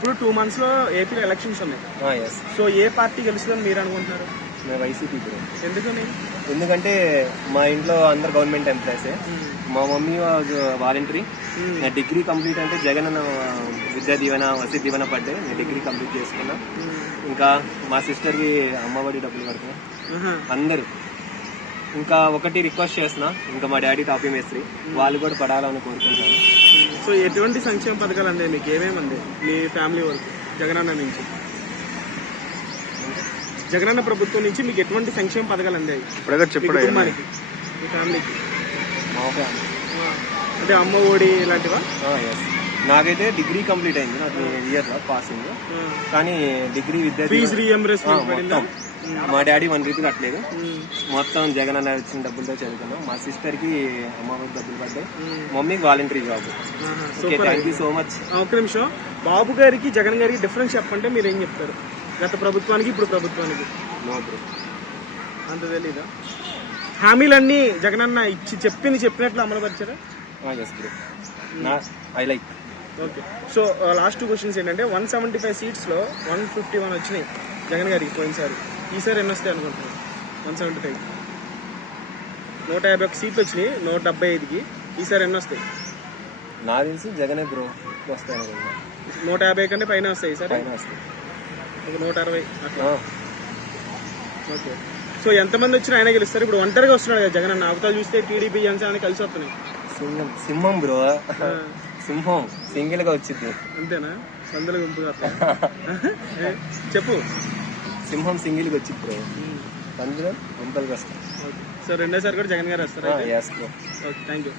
ఇప్పుడు 2 months లో ఏపీలో ఎలక్షన్స్ ఉన్నాయి. సో ఏ పార్టీ గెలుస్తుందని మీరు అనుకుంటున్నారు? YCP bro. ఎందుకని? ఎందుకంటే మా ఇంట్లో అందరు గవర్నమెంట్ ఎంప్లాయీసే. మా మమ్మీ వాలంటరీ. నా డిగ్రీ కంప్లీట్ అంటే జగన్ అన్న విద్యా దీవెన వసతి దీవెన పడ్డే నేను డిగ్రీ కంప్లీట్ చేసుకున్నా. ఇంకా మా సిస్టర్కి అమ్మఒడి డబ్బులు పడుతున్నా అందరూ. ఇంకా ఒకటి రిక్వెస్ట్ చేస్తున్నా, ఇంకా మా డాడీ టాపీ మేస్త్రి వాళ్ళు కూడా పడాలని కోరుకుంటున్నాను. సో ఎటువంటి సంక్షేమ పథకాలు అందాయి మీకు? ఏమేమి అందాయి మీ ఫ్యామిలీ వరకు జగనన్న నుంచి? జగనన్న ప్రభుత్వం నుంచి మీకు ఎటువంటి సంక్షేమ పథకాలు అందాయి కుటుంబానికి, మీ ఫ్యామిలీకి? అంటే అమ్మ ఒడి ఇలాంటివా? నాకైతే డిగ్రీ కంప్లీట్ అయింది, నాకు ఇయర్ పాసింగ్. కానీ డిగ్రీ విద్యా ఫీజు రీయింబర్స్మెంట్ మా డాడీ 1 రూపీ కట్టలేదు. మొత్తం జగన్ అన్న వచ్చిన డబ్బులతో చదువుకున్నాం. మా సిస్టర్ కి అమ్మఒడి డబ్బులు పడ్డాయి, మమ్మీకి voluntary job. Thank you so much. ఒక నిమిషం, బాబు గారికి జగన్ గారికి డిఫరెన్స్ చెప్పంటే మీరు ఏం చెప్తారు? గత ప్రభుత్వానికి ఇప్పుడు ప్రభుత్వానికి? అంత తెలీదా? హామీలన్నీ జగనన్న ఇచ్చి చెప్పినట్లు అమలు పరిచారా? ఓకే. సో లాస్ట్ 2 questions ఏంటంటే 175 seats లో 151 వచ్చినాయి జగన్ గారికి పోయినసారి. ఈసారి ఎన్ని వస్తాయి అనుకుంటున్నారు? 175 151 సీట్లు వచ్చినాయి 175కి. ఈసారి ఎన్ని వస్తాయి? నాకు తెలిసి జగనే బ్రో వస్తాయి అనుకుంటున్నా. 150 కంటే పైన వస్తాయి ఈసారి. ఒక 160 అట్లా. ఓకే. సో ఎంతమంది వచ్చినా ఆయన గెలుస్తారు? ఇప్పుడు ఒంటరిగా వస్తున్నాడు కదా జగన్ అన్న, అవతల చూస్తే టీడీపీ జనసేన కలిసి వస్తున్నాయి. సింహం బ్రో, సింహం సింగిల్ గా వచ్చింది. అంతేనా? వందల గుంపుగా చెప్పు. సింహం సింగిల్ గా వచ్చింది బ్రో, అందులో గుంపలుగా వస్తాయి. సో రెండోసారి కూడా జగన్ గారు వస్తారా? Okay, thank you.